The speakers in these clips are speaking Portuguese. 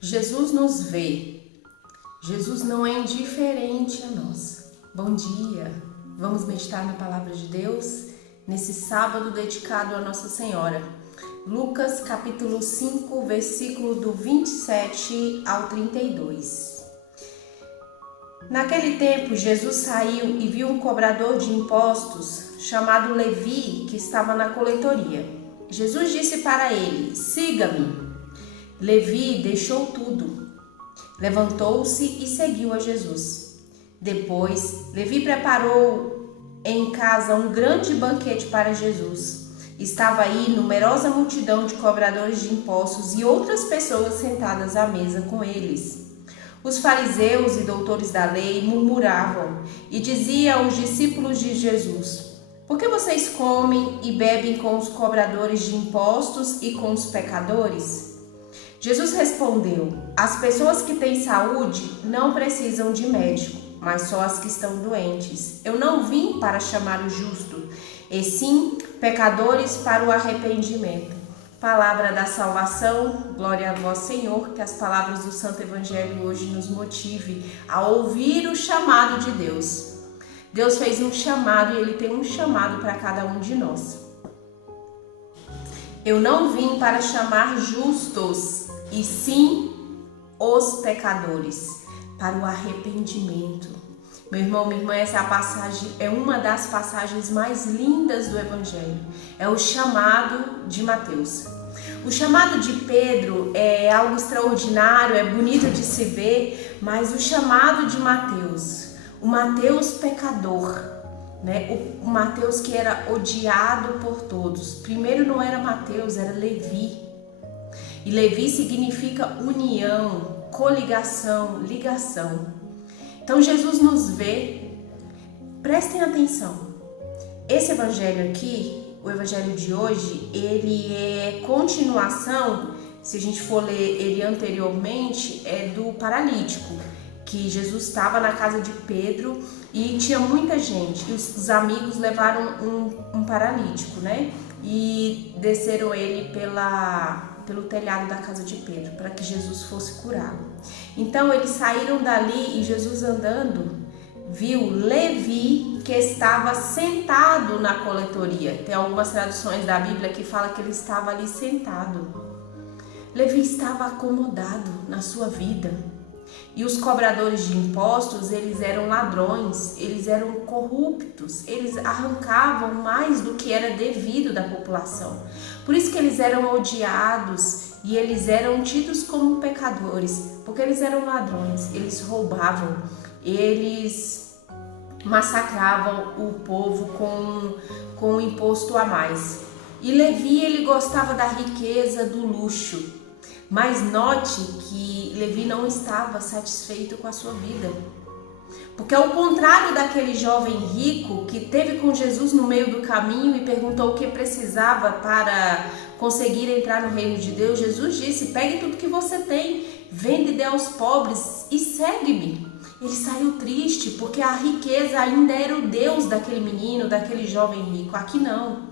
Jesus nos vê. Jesus não é indiferente a nós. Bom dia! Vamos meditar na palavra de Deus nesse sábado dedicado a Nossa Senhora. Lucas capítulo 5, versículo do 27 ao 32. Naquele tempo, Jesus saiu e viu um cobrador de impostos chamado Levi, que estava na coletoria. Jesus disse para ele: "Siga-me." Levi deixou tudo, levantou-se e seguiu a Jesus. Depois, Levi preparou em casa um grande banquete para Jesus. Estava aí numerosa multidão de cobradores de impostos e outras pessoas sentadas à mesa com eles. Os fariseus e doutores da lei murmuravam e diziam aos discípulos de Jesus: "Por que vocês comem e bebem com os cobradores de impostos e com os pecadores?" Jesus respondeu: "As pessoas que têm saúde não precisam de médico, mas só as que estão doentes. Eu não vim para chamar o justo, e sim pecadores para o arrependimento." Palavra da salvação, glória a vós, Senhor, que as palavras do Santo Evangelho hoje nos motive a ouvir o chamado de Deus. Deus fez um chamado e Ele tem um chamado para cada um de nós. Eu não vim para chamar justos, e sim os pecadores, para o arrependimento. Meu irmão, minha irmã, essa passagem é uma das passagens mais lindas do Evangelho. É o chamado de Mateus. O chamado de Pedro é algo extraordinário, é bonito de se ver, mas o chamado de Mateus, o Mateus pecador, o Mateus que era odiado por todos. Primeiro não era Mateus, era Levi. E Levi significa união, coligação, ligação. Então Jesus nos vê. Prestem atenção. Esse evangelho aqui, o evangelho de hoje, ele é continuação, se a gente for ler ele anteriormente, é do paralítico, que Jesus estava na casa de Pedro e tinha muita gente. E os amigos levaram um paralítico, e desceram ele pelo telhado da casa de Pedro, para que Jesus fosse curá-lo. Então eles saíram dali e Jesus andando, viu Levi, que estava sentado na coletoria. Tem algumas traduções da Bíblia que fala que ele estava ali sentado. Levi estava acomodado na sua vida. E os cobradores de impostos, eles eram ladrões, eles eram corruptos, eles arrancavam mais do que era devido da população. Por isso que eles eram odiados e eles eram tidos como pecadores, porque eles eram ladrões, eles roubavam, eles massacravam o povo com um imposto a mais. E Levi, ele gostava da riqueza, do luxo. Mas note que Levi não estava satisfeito com a sua vida. Porque ao contrário daquele jovem rico que esteve com Jesus no meio do caminho e perguntou o que precisava para conseguir entrar no reino de Deus, Jesus disse: "Pegue tudo que você tem, vende e dê aos pobres e segue-me." Ele saiu triste porque a riqueza ainda era o Deus daquele menino, daquele jovem rico. Aqui não.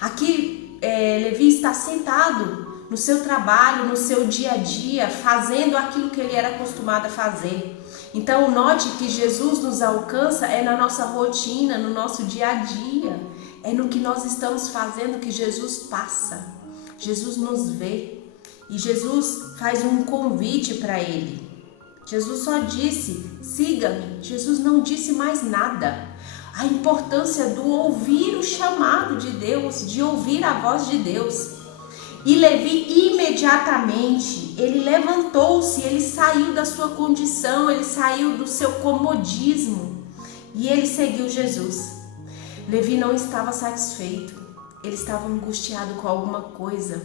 Aqui Levi está sentado no seu trabalho, no seu dia a dia, fazendo aquilo que ele era acostumado a fazer. Então note que Jesus nos alcança na nossa rotina, no nosso dia a dia. É no que nós estamos fazendo que Jesus passa. Jesus nos vê. E Jesus faz um convite para ele. Jesus só disse: "Siga-me." Jesus não disse mais nada. A importância do ouvir o chamado de Deus, de ouvir a voz de Deus. E Levi imediatamente, ele levantou-se, ele saiu da sua condição, ele saiu do seu comodismo e ele seguiu Jesus. Levi não estava satisfeito, ele estava angustiado com alguma coisa.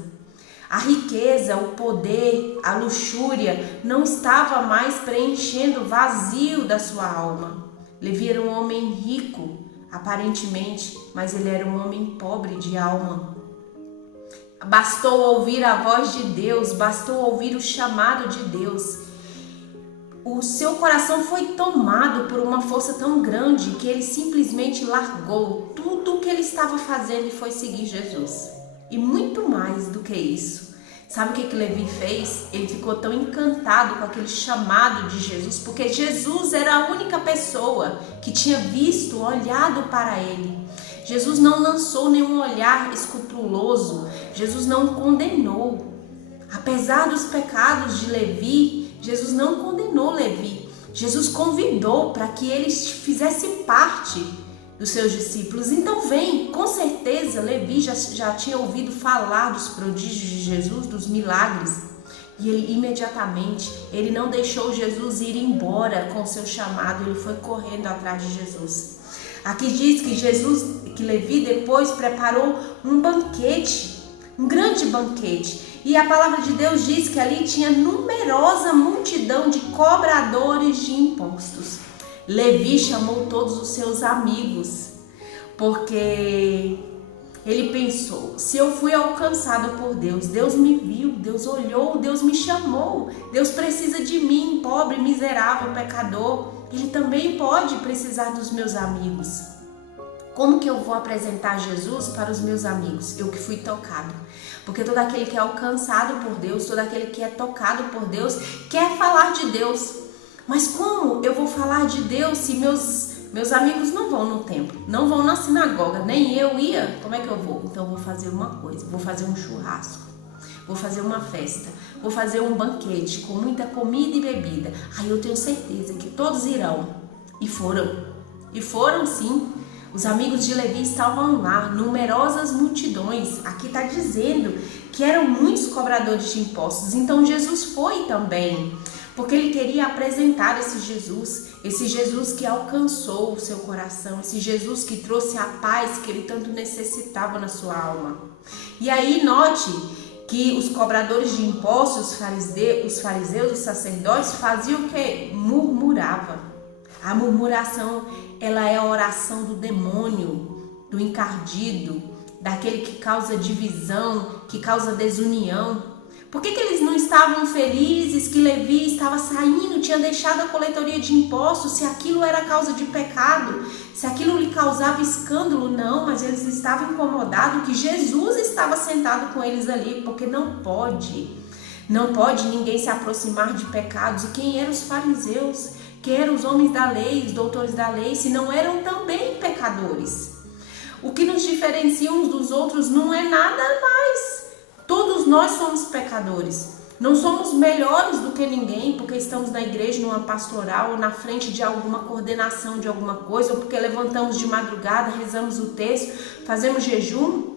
A riqueza, o poder, a luxúria não estava mais preenchendo o vazio da sua alma. Levi era um homem rico, aparentemente, mas ele era um homem pobre de alma. Bastou ouvir a voz de Deus, bastou ouvir o chamado de Deus. O seu coração foi tomado por uma força tão grande que ele simplesmente largou tudo o que ele estava fazendo e foi seguir Jesus. E muito mais do que isso, Sabe o que Levi fez? Ele ficou tão encantado com aquele chamado de Jesus, porque Jesus era a única pessoa que tinha visto, olhado para ele. Jesus não lançou nenhum olhar escrupuloso, Jesus não condenou. Apesar dos pecados de Levi, Jesus não condenou Levi. Jesus convidou para que ele fizesse parte dos seus discípulos. Então vem, com certeza Levi já tinha ouvido falar dos prodígios de Jesus, dos milagres. E ele imediatamente, ele não deixou Jesus ir embora com o seu chamado, ele foi correndo atrás de Jesus. Aqui diz que Levi depois preparou um banquete, um grande banquete. E a palavra de Deus diz que ali tinha numerosa multidão de cobradores de impostos. Levi chamou todos os seus amigos, porque ele pensou: se eu fui alcançado por Deus, Deus me viu, Deus olhou, Deus me chamou, Deus precisa de mim, pobre, miserável, pecador, Ele também pode precisar dos meus amigos. Como que eu vou apresentar Jesus para os meus amigos? Eu que fui tocado. Porque todo aquele que é alcançado por Deus, todo aquele que é tocado por Deus, quer falar de Deus. Mas como eu vou falar de Deus se meus amigos não vão no templo, não vão na sinagoga, nem eu ia? Como é que eu vou? Então eu vou fazer uma coisa, vou fazer um churrasco, vou fazer uma festa, vou fazer um banquete com muita comida e bebida. Aí eu tenho certeza que todos irão. E foram sim. Os amigos de Levi estavam lá, numerosas multidões. Aqui está dizendo que eram muitos cobradores de impostos. Então Jesus foi também, porque ele queria apresentar esse Jesus que alcançou o seu coração, esse Jesus que trouxe a paz que ele tanto necessitava na sua alma. E aí note que os cobradores de impostos, os fariseus, os sacerdotes, faziam o quê? Murmuravam. A murmuração, ela é a oração do demônio, do encardido, daquele que causa divisão, que causa desunião. Por que eles não estavam felizes que Levi estava saindo, tinha deixado a coletoria de impostos, se aquilo era causa de pecado, se aquilo lhe causava escândalo? Não, mas eles estavam incomodados que Jesus estava sentado com eles ali, porque não pode ninguém se aproximar de pecados. E quem eram os fariseus? Quem eram os homens da lei, os doutores da lei, se não eram também pecadores? O que nos diferencia uns dos outros não é nada mais. Todos nós somos pecadores. Não somos melhores do que ninguém porque estamos na igreja, numa pastoral, ou na frente de alguma coordenação de alguma coisa, ou porque levantamos de madrugada, rezamos o texto, fazemos jejum.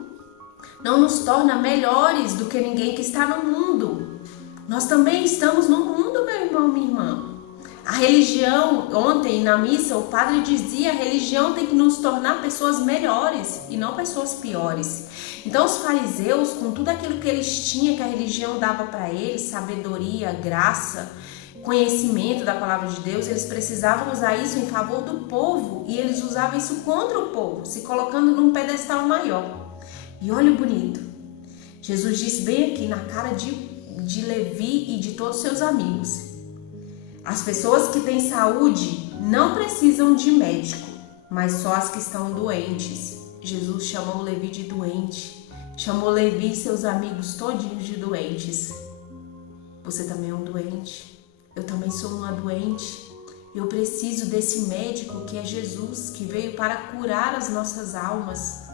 Não nos torna melhores do que ninguém que está no mundo. Nós também estamos no mundo, meu irmão, minha irmã. A religião, ontem na missa, o padre dizia: a religião tem que nos tornar pessoas melhores e não pessoas piores. Então os fariseus, com tudo aquilo que eles tinham, que a religião dava para eles, sabedoria, graça, conhecimento da palavra de Deus, eles precisavam usar isso em favor do povo e eles usavam isso contra o povo, se colocando num pedestal maior. E olha o bonito, Jesus disse bem aqui na cara de Levi e de todos os seus amigos: as pessoas que têm saúde não precisam de médico, mas só as que estão doentes. Jesus chamou Levi de doente, chamou Levi e seus amigos todinhos de doentes. Você também é um doente, eu também sou uma doente. Eu preciso desse médico que é Jesus, que veio para curar as nossas almas.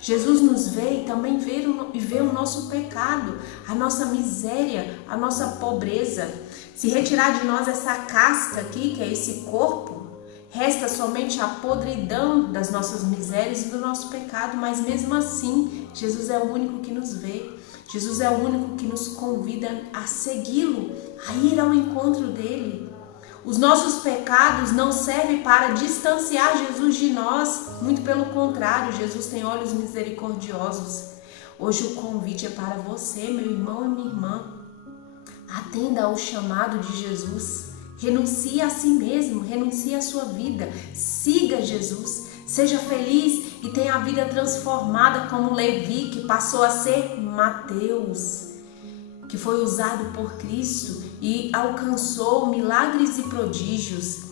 Jesus nos vê e também vê o nosso pecado, a nossa miséria, a nossa pobreza. Se retirar de nós essa casca aqui, que é esse corpo, resta somente a podridão das nossas misérias e do nosso pecado, mas mesmo assim, Jesus é o único que nos vê. Jesus é o único que nos convida a segui-lo, a ir ao encontro dele. Os nossos pecados não servem para distanciar Jesus de nós, muito pelo contrário, Jesus tem olhos misericordiosos. Hoje o convite é para você, meu irmão e minha irmã. Atenda ao chamado de Jesus, renuncie a si mesmo, renuncie à sua vida, siga Jesus, seja feliz e tenha a vida transformada como Levi, que passou a ser Mateus, que foi usado por Cristo e alcançou milagres e prodígios.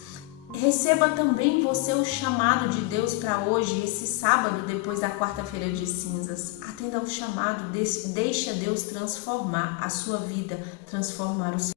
receba também você o chamado de Deus para hoje, esse sábado, depois da quarta-feira de cinzas. Atenda ao chamado, deixa Deus transformar a sua vida, transformar o seu